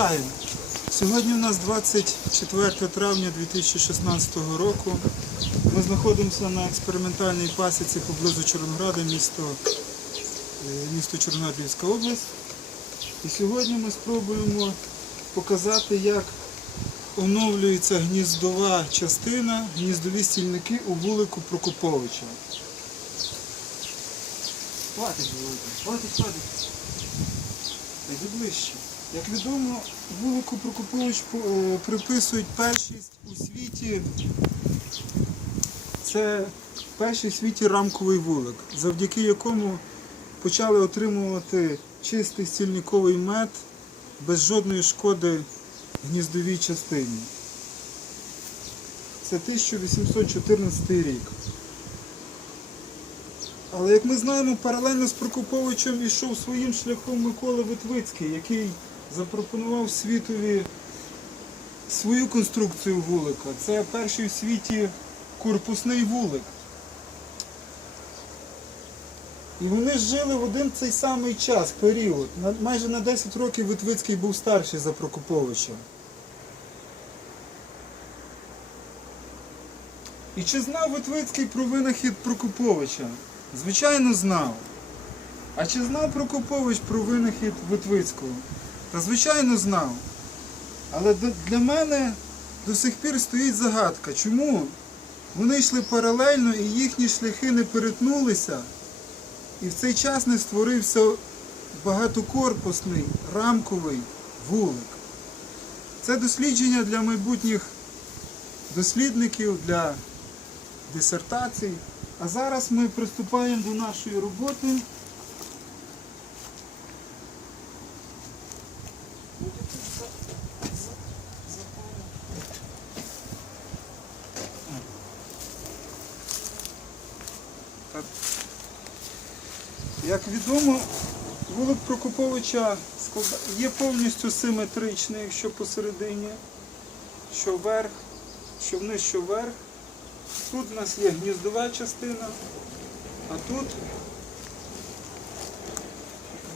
Вітаю! Сьогодні у нас 24 травня 2016 року. Ми знаходимося на експериментальній пасіці поблизу Чорнограда, місто, е, місто Чорноград, Львівська область. І сьогодні ми спробуємо показати, як оновлюється гніздова частина, гніздові стільники у вулику Прокоповича. Хватить, Володя, хватить, хватить. Йди ближче. Як відомо, вулику Прокопович е, приписують першість у світі. Це перший в світі рамковий вулик, завдяки якому почали отримувати чистий стільниковий мед без жодної шкоди гніздовій частині. Це 1814 рік. Але як ми знаємо, паралельно з Прокоповичем йшов своїм шляхом Микола Витвицький, який запропонував світові свою конструкцію вулика. Це перший у світі корпусний вулик. І вони жили в один цей самий час, період. Майже на 10 років Витвицький був старший за Прокоповича. І чи знав Витвицький про винахід Прокоповича? Звичайно, знав. А чи знав Прокопович про винахід Витвицького? Та звичайно знав. Але для мене до сих пір стоїть загадка, чому вони йшли паралельно і їхні шляхи не перетнулися, і в цей час не створився багатокорпусний рамковий вулик. Це дослідження для майбутніх дослідників, для дисертацій. А зараз ми приступаємо до нашої роботи. Так. Відомо, вулик Прокоповича є повністю симетричний, якщо посередині, що вверх, що вниз, що вверх. Тут у нас є гніздова частина, а тут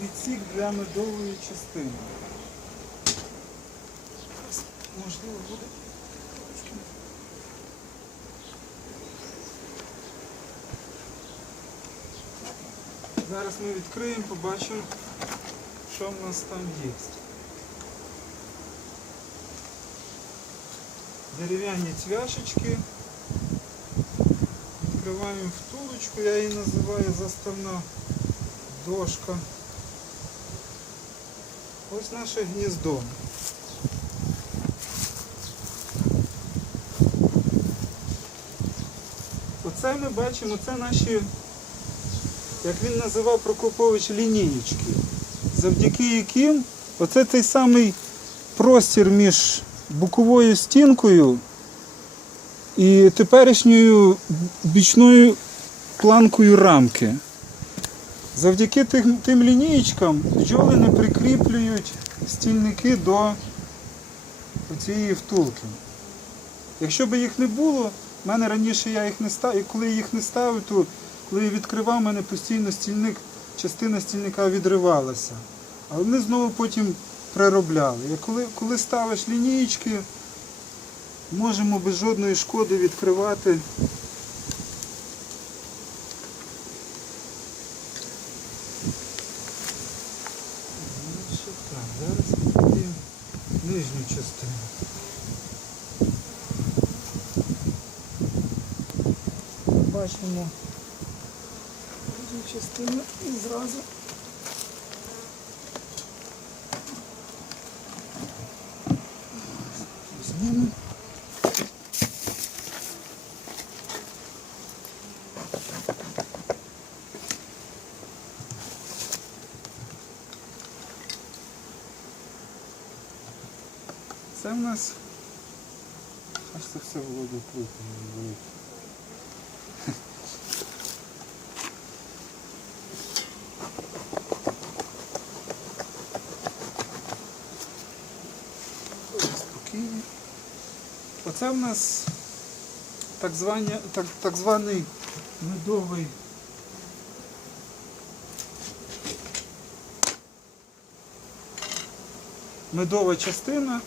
відсік для медової частини. Можливо, буде. Зараз ми відкриємо, побачимо, що в нас там є. Дерев'яні цвяшечки. Відкриваємо втулочку, я її називаю заставна дошка. Ось наше гніздо. Оце ми бачимо, це наші, як він називав Прокопович, лінієчки, завдяки яким оце той самий простір між боковою стінкою і теперішньою бічною планкою рамки. Завдяки тим, тим лінієчкам бджоли не прикріплюють стільники до цієї втулки. Якщо б їх не було, в мене раніше я їх не ставив, і коли їх не ставив, то коли я відкривав, мене постійно стільник, частина стільника відривалася. А вони знову потім переробляли. І коли, коли ставиш лінійки, можемо без жодної шкоди відкривати. Значить так, зараз відкриємо нижню частину. Бачимо нижню частину і зразу візьмемо. Це в нас. Аж це все володя плитом. Спокійно. Оце в нас так, звання, так, так званий медовий медова частина.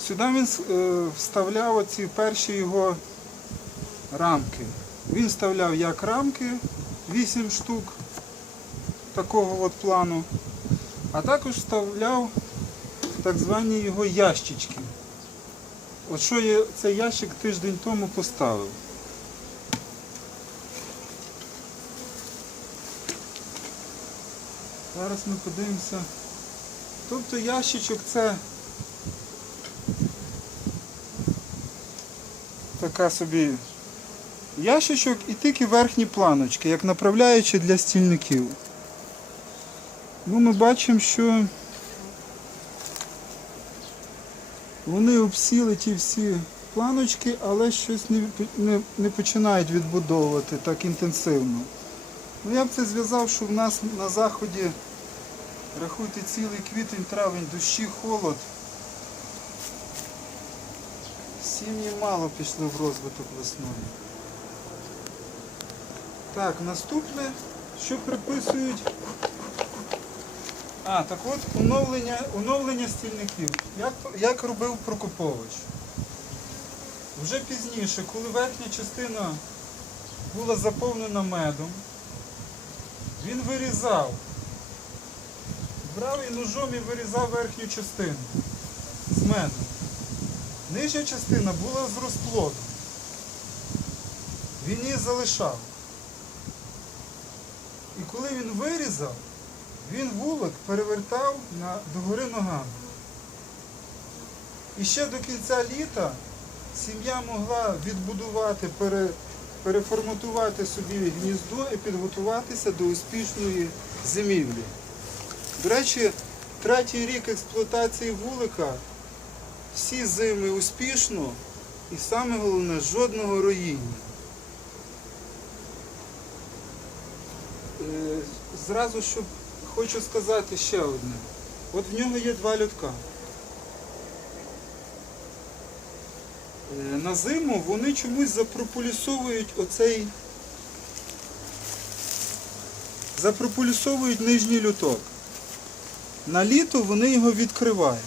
Сюди він е, вставляв оці перші його рамки. Він вставляв як рамки, 8 штук такого от плану, а також вставляв так звані його ящички. От що я цей ящик тиждень тому поставив. Зараз ми подивимося. Тобто ящичок це така собі ящичок і тільки верхні планочки, як направляючі для стільників. Ну, ми бачимо, що вони обсіли ті всі планочки, але щось не, не, не починають відбудовувати так інтенсивно. Ну я б це зв'язав, що в нас на заході, рахуйте, цілий квітень, травень, дощі, холод. Сім'ї мало пішли в розвиток весною. Так, наступне, що приписують. А, так от оновлення, оновлення стільників. Як, як робив Прокопович? Вже пізніше, коли верхня частина була заповнена медом, він вирізав. Брав і ножом і вирізав верхню частину з медом. Нижня частина була з розплоду. Він її залишав. І коли він вирізав, він вулик перевертав на, догори ногами. І ще до кінця літа сім'я могла відбудувати, пере, переформатувати собі гніздо і підготуватися до успішної зимівлі. До речі, третій рік експлуатації вулика всі зими успішно і саме головне жодного роїння. Е, Зразу щоб хочу сказати ще одне. От в нього є два льотка. Е, На зиму вони чомусь запрополісовують оцей. Запрополісовують нижній люток. На літо вони його відкривають.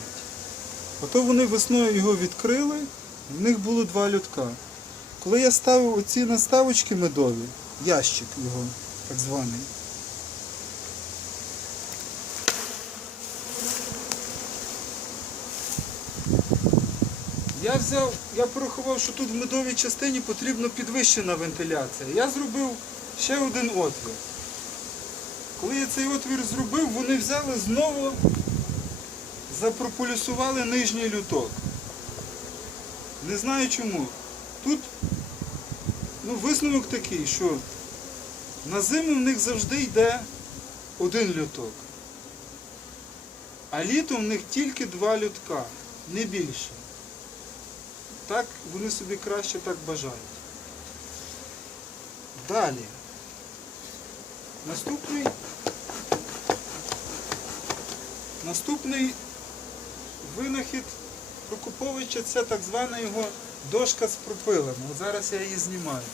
Ото вони весною його відкрили, в них було два льотка. Коли я ставив оці наставочки медові, ящик його так званий, я взяв, я порахував, що тут в медовій частині потрібна підвищена вентиляція. Я зробив ще один отвір. Коли я цей отвір зробив, вони взяли знову запрополісували нижній люток. Не знаю чому. Тут ну, висновок такий, що на зиму в них завжди йде один люток. А літом в них тільки два лютка, не більше. Так вони собі краще так бажають. Далі. Наступний. Наступний винахід Прокоповича це так звана його дошка з пропилами. От зараз я її знімаю.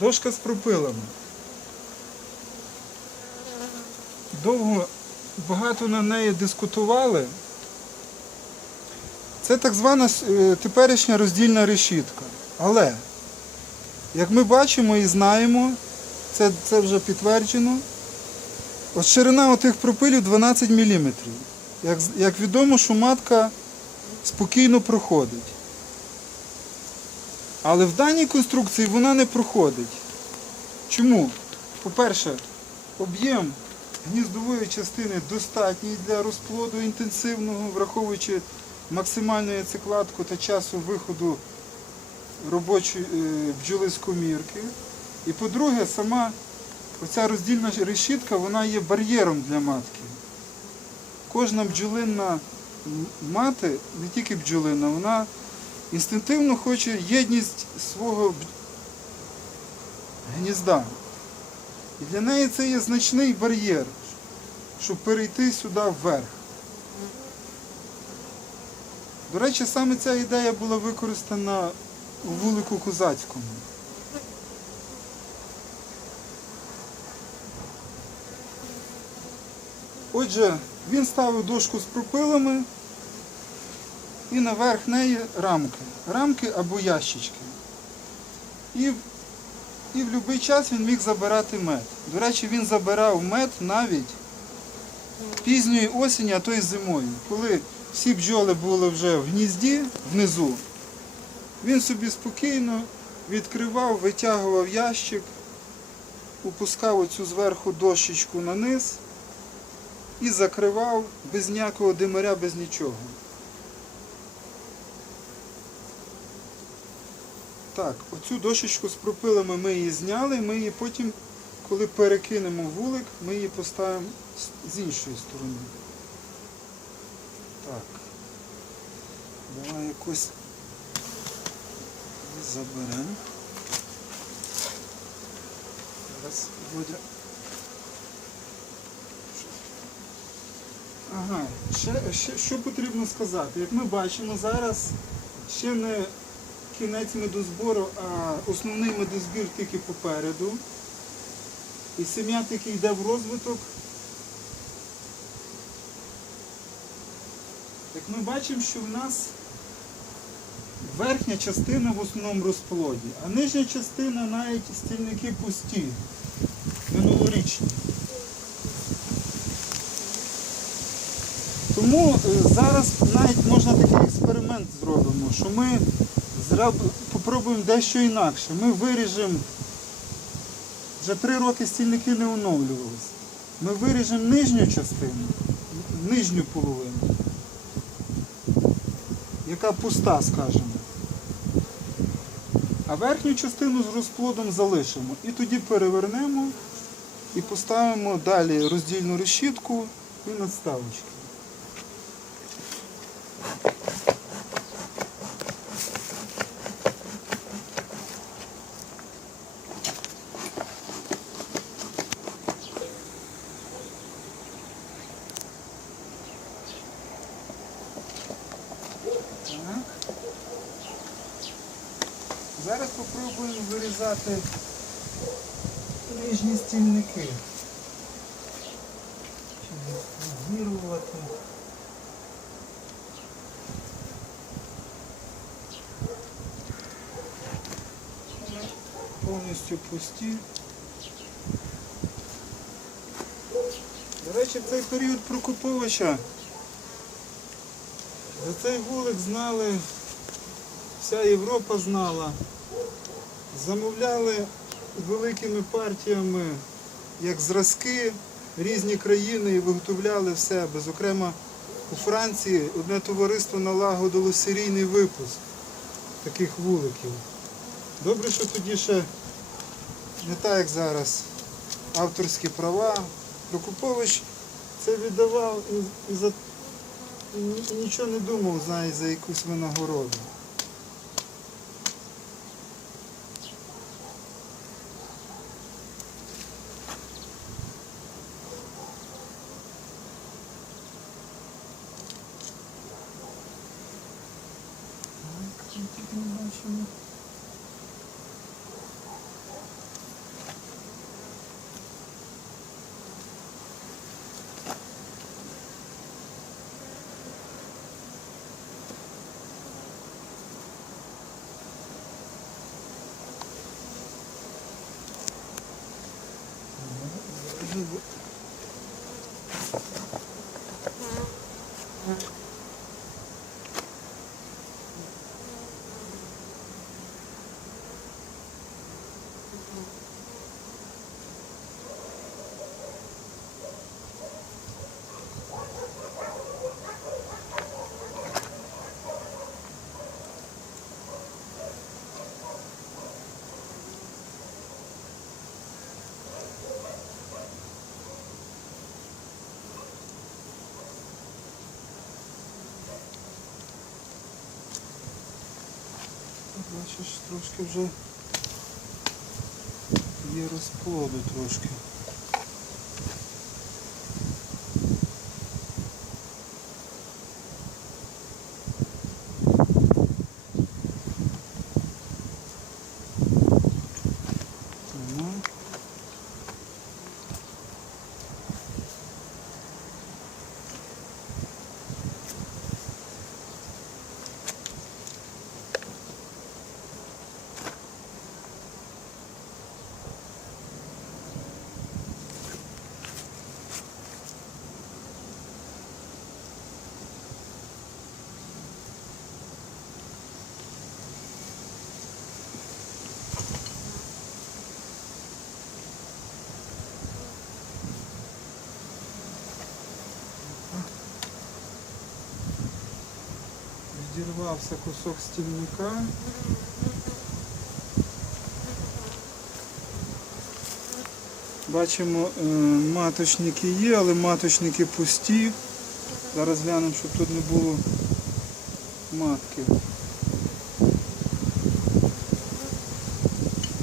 Дошка з пропилами. Довго багато на неї дискутували. Це так звана е, теперішня роздільна решітка. Але, як ми бачимо і знаємо, це, це вже підтверджено. От ширина отих пропилів 12 мм. Як, як відомо, матка спокійно проходить. Але в даній конструкції вона не проходить. Чому? По-перше, об'єм гніздової частини достатній для розплоду інтенсивного, враховуючи максимальну яйцекладку та часу виходу робочої е, бджоли з комірки. І по-друге, сама оця роздільна решітка, вона є бар'єром для матки. Кожна бджолинна мати, не тільки бджолинна, вона інстинктивно хоче єдність свого гнізда. І для неї це є значний бар'єр, щоб перейти сюди вверх. До речі, саме ця ідея була використана у вулику Козацькому. Отже, він ставив дошку з пропилами і наверх неї рамки. Рамки або ящички. І, і в будь-який час він міг забирати мед. До речі, він забирав мед навіть пізньої осені, а то й зимою. Коли всі бджоли були вже в гнізді внизу, він собі спокійно відкривав, витягував ящик, опускав оцю зверху дощечку на низ і закривав без ніякого димаря, без нічого. Так, оцю дощечку з пропилами ми її зняли, ми її потім, коли перекинемо вулик, ми її поставимо з- іншої сторони. Так. Давай якось заберемо. Зараз Водя. Ага, ще, ще що потрібно сказати? Як ми бачимо, зараз ще не кінець медозбору, а основний медозбір тільки попереду. І сім'я тільки йде в розвиток. Як ми бачимо, що в нас верхня частина в основному розплоді, а нижня частина навіть стільники пусті, минулорічні. Тому е, зараз навіть можна такий експеримент зробимо, що ми попробуємо дещо інакше. Ми виріжемо, вже три роки стільники не оновлювалися. Ми виріжемо нижню частину, нижню половину, яка пуста, скажімо. А верхню частину з розплодом залишимо. І тоді перевернемо і поставимо далі роздільну решітку і надставочки. Так. Зараз спробуємо вирізати нижні стільники. Чи зірвувати. Повністю пусті. До речі, цей період Прокоповича за цей вулик знали, вся Європа знала. Замовляли великими партіями як зразки різні країни і виготовляли в себе. Зокрема, у Франції одне товариство налагодило серійний випуск таких вуликів. Добре, що тоді ще не так, як зараз, авторські права. Прокопович це віддавав і, за і нічого не думав, знає, за якусь винагороду. Так, ми тут не бачимо. Бачиш, трошки вже є розплоду трошки. Ага. Відірвався кусок стільника. Бачимо, е, маточники є, але маточники пусті. Зараз глянемо, щоб тут не було матки.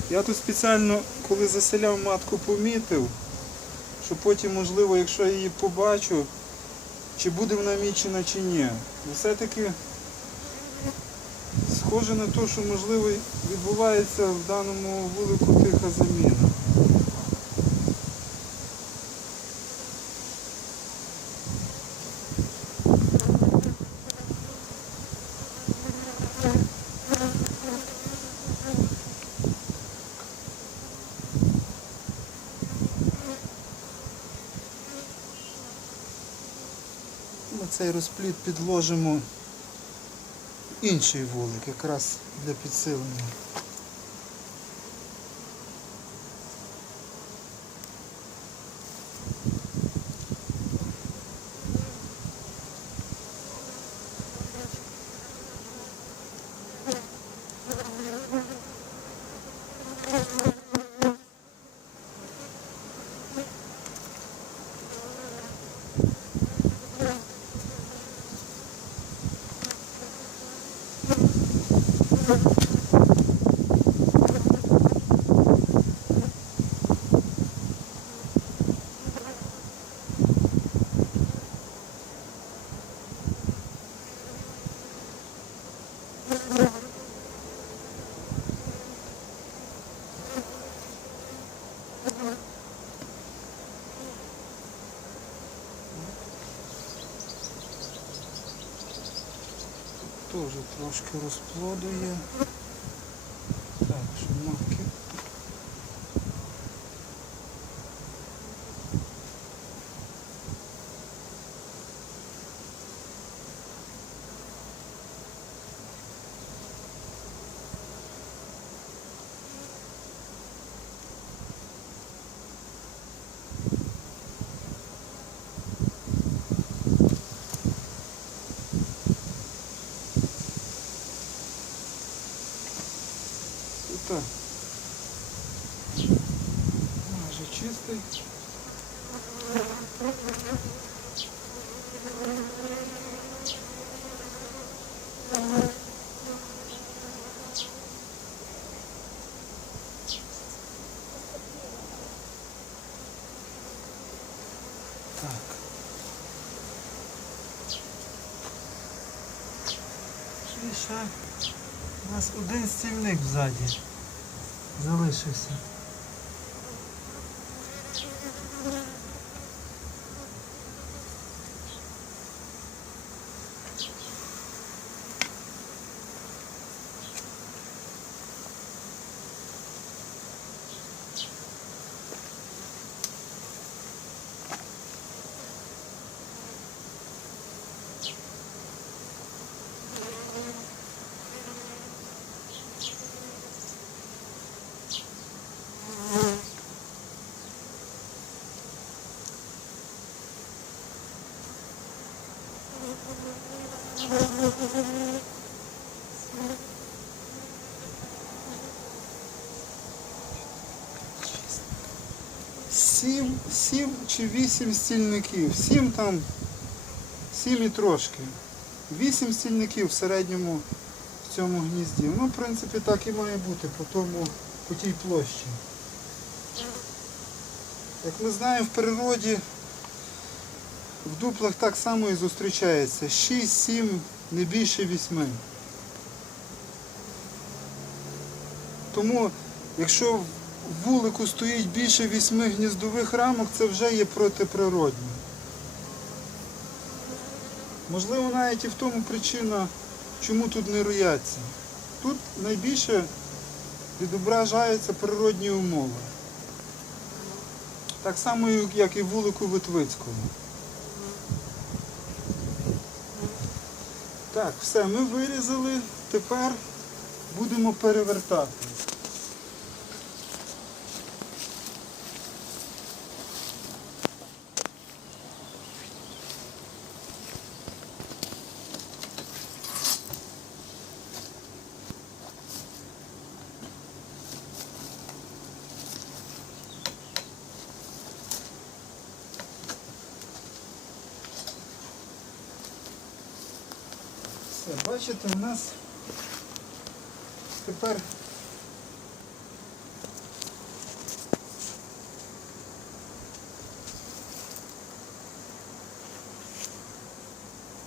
Я тут спеціально, коли заселяв матку, помітив, що потім, можливо, якщо я її побачу, чи буде вона мічена, чи ні. Все-таки схоже на те, що можливо відбувається в даному вулику тиха заміна. Ми цей розпліт підложимо інший вулик, якраз для підсилення. Теж трошки розплодує. Так, що матки. Тут майже чистий. Так. І ще у нас один стільник ззаді залишився. Сім, сім чи вісім стільників. Сім там, сім і трошки. Вісім стільників в середньому в цьому гнізді. Ну, в принципі, так і має бути по тому, по тій площі. Як ми знаємо, в природі дуплах так само і зустрічається. 6-7, не більше 8. Тому, якщо в вулику стоїть більше 8 гніздових рамок, це вже є протиприродньо. Можливо, навіть і в тому причина, чому тут не рояться. Тут найбільше відображаються природні умови. Так само, як і вулику Витвицького. Так, все, ми вирізали, тепер будемо перевертати. Бачите, у нас тепер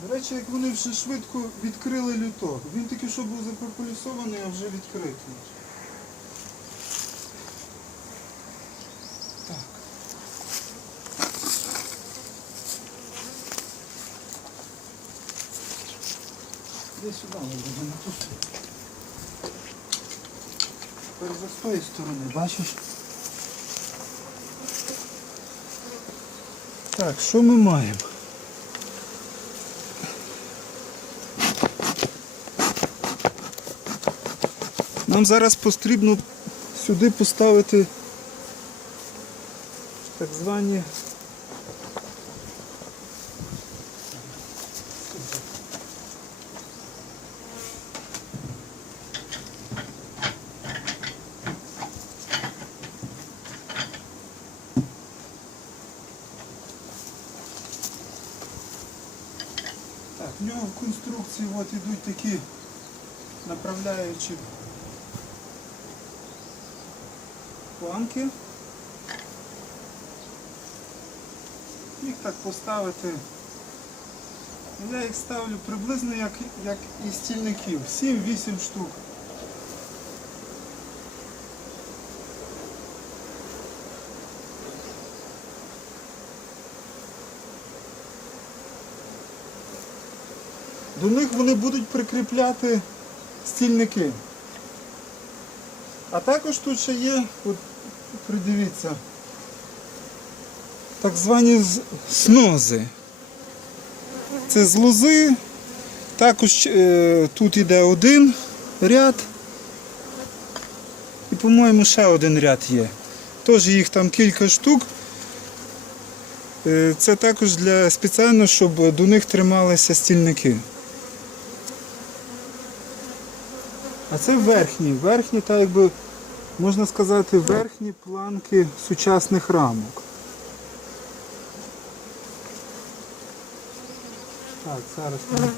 До речі, як вони вже швидко відкрили люток. Він тільки що був запропульсований, а вже відкритий. Так. Де сюди будемо тут. Тепер з тої сторони, бачиш? Так, що ми маємо? Нам зараз потрібно сюди поставити так звані в нього в конструкції от йдуть такі направляючі планки. Їх так поставити. Я їх ставлю приблизно як, як і стільників. 7-8 штук. До них вони будуть прикріпляти стільники. А також тут ще є, от придивіться, так звані снози. Це з лози. Також е, тут йде один ряд. І, по-моєму, ще один ряд є. Теж їх там кілька штук. Е, Це також для спеціально, щоб до них трималися стільники. А це верхні, верхні, так якби можна сказати, верхні планки сучасних рамок. Так, зараз. Там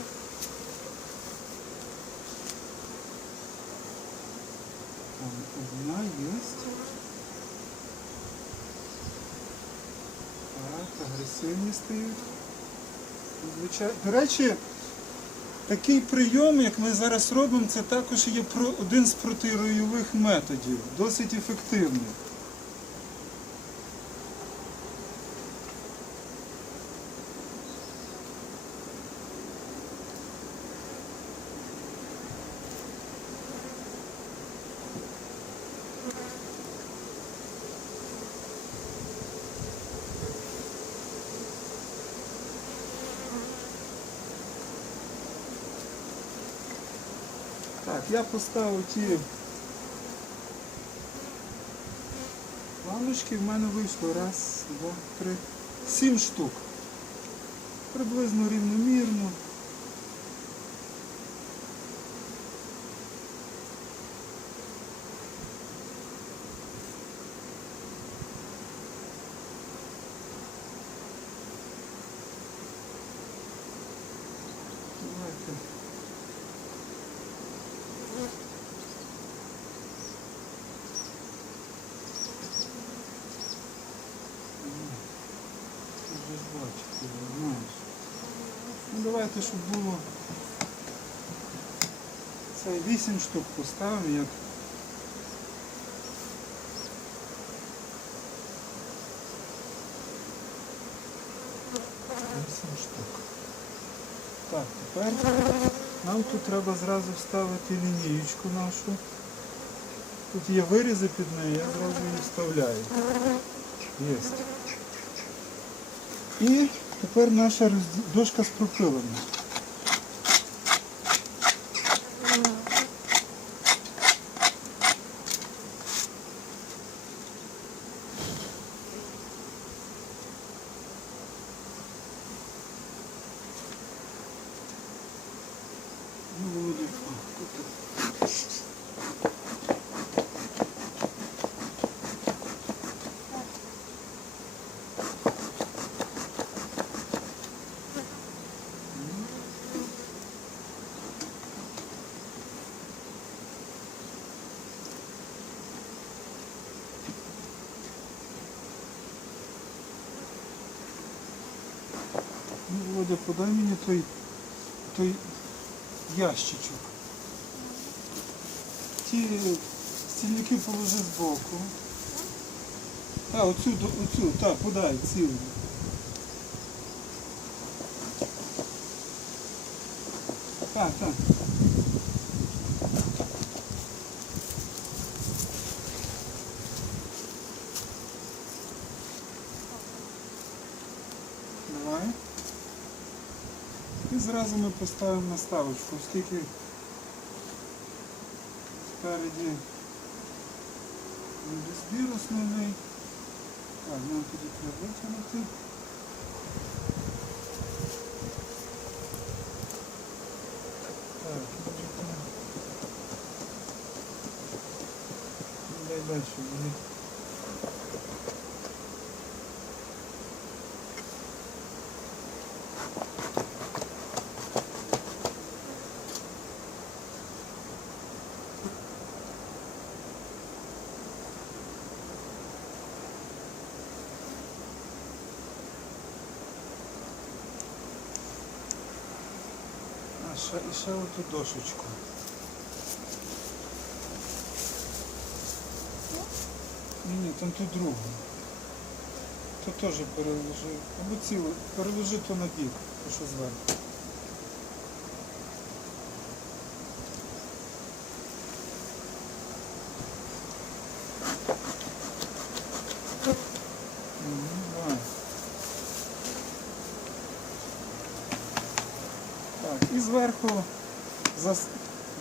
Одна є. Так, агресивні стають. Звичайно. До речі, Такий прийом, як ми зараз робимо, це також є один з протиройових методів, досить ефективний. Так, я поставив ті планочки, в мене вийшло раз, два, три, сім штук. Приблизно рівномірно. Давайте. Ти вже ж бачиш, ти вже знаєш. Ну давайте, щоб було. Це 8 штук поставимо, як. Штук. Так, тепер нам тут треба зразу вставити лінієчку нашу. Тут є вирізи під нею, я зразу її вставляю. Єсть. І тепер наша розді- дошка з Володя, подай мені той, той ящичок. Ті стільники положи збоку. А, оцю, оцю, так, подай, цілу. Так, так. Давай. І ми поставимо наставочку, оскільки спереді збір основний. Так, нам тоді треба витягнути. Так, тоді там. Ну, Дай далі, мені. А, ще, і ще оту дошечку. Ні, ні, там ту другу. То теж переложи. Або цілу, переложи то на бік, то що зверху. Мгм, давай. Так, і зверху, зас-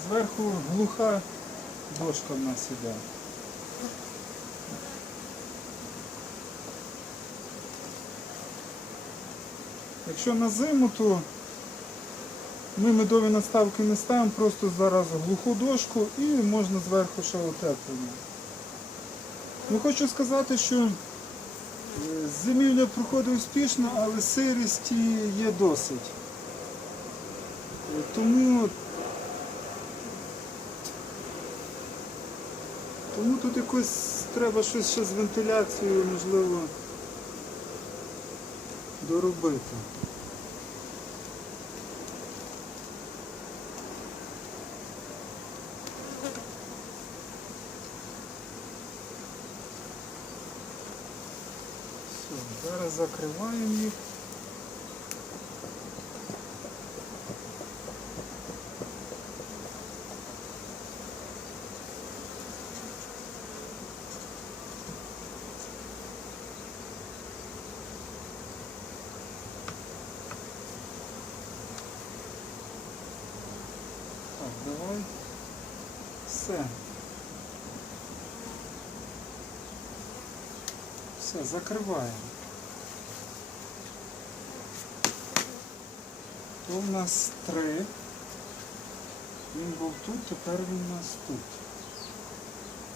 зверху глуха дошка в нас іде. Якщо на зиму, то ми медові наставки не ставимо, просто зараз глуху дошку і можна зверху ще утеплення. Ну, хочу сказати, що е, зимівля проходить успішно, але сирості є досить. Тому, тому тут якось треба щось ще з вентиляцією, можливо, доробити. Все, зараз закриваємо їх. Так, давай. Все. Все, закриваємо. То у нас 3. Він був тут, тепер він у нас тут.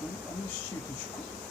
Ну, А ну щіточку.